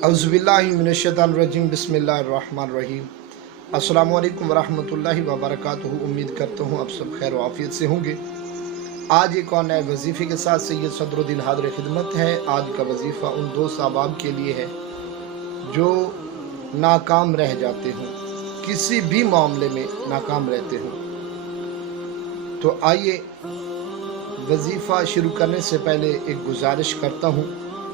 औज़ुबिल्लाहि मिनश्शैतानिर्रजीम बिस्मिल्लाहिर्रहमानिर्रहीम। अस्सलामु अलैकुम वरहमतुल्लाहि वबरकातुहू। उम्मीद करता हूँ आप सब खैर व आफियत से होंगे। आज एक और नए वजीफ़े के साथ सैयद सदरुद्दीन हाज़िर खिदमत है। आज का वजीफ़ा उन दो अहबाब के लिए है जो नाकाम रह जाते हों, किसी भी मामले में नाकाम रहते हों। तो आइए वजीफ़ा शुरू करने से पहले एक गुजारिश करता हूँ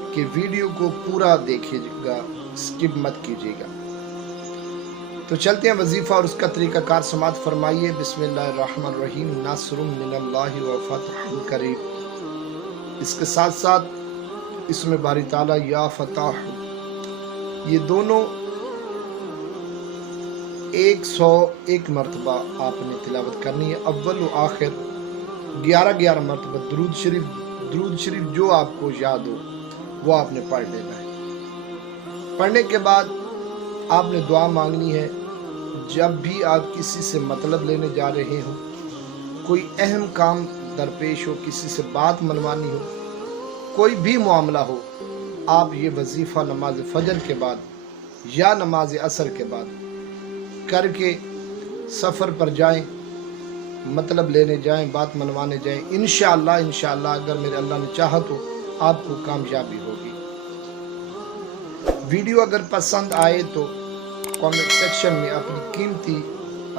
कि वीडियो को पूरा देखिएगा, स्किप मत कीजिएगा। तो चलते हैं वजीफ़ा और उसका तरीक़ाकार समात फरमाइए। बिस्मिल्लाहिर्रहमानिर्रहीम। नासरुम मिनल्लाहि व फतहुन करीब। इसके साथ साथ इसमें बारी ताला या फताह, ये दोनों 101 मरतबा आपने तिलावत करनी है। अव्वल व आखिर 11 मरतबा दुरूद शरीफ जो आपको याद हो वो आपने पढ़ लेना है। पढ़ने के बाद आपने दुआ मांगनी है। जब भी आप किसी से मतलब लेने जा रहे हो, कोई अहम काम दरपेश हो, किसी से बात मनवानी हो, कोई भी मामला हो, आप ये वजीफ़ा नमाज फजर के बाद या नमाज असर के बाद करके सफ़र पर जाएं, मतलब लेने जाएं, बात मनवाने जाएं। इंशाअल्लाह अगर मेरे अल्लाह ने चाहा तो आपको कामयाबी होगी। वीडियो अगर पसंद आए तो कमेंट सेक्शन में अपनी कीमती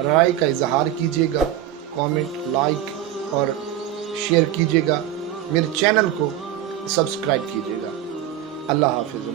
राय का इजहार कीजिएगा। कमेंट, लाइक और शेयर कीजिएगा। मेरे चैनल को सब्सक्राइब कीजिएगा। अल्लाह हाफिज़।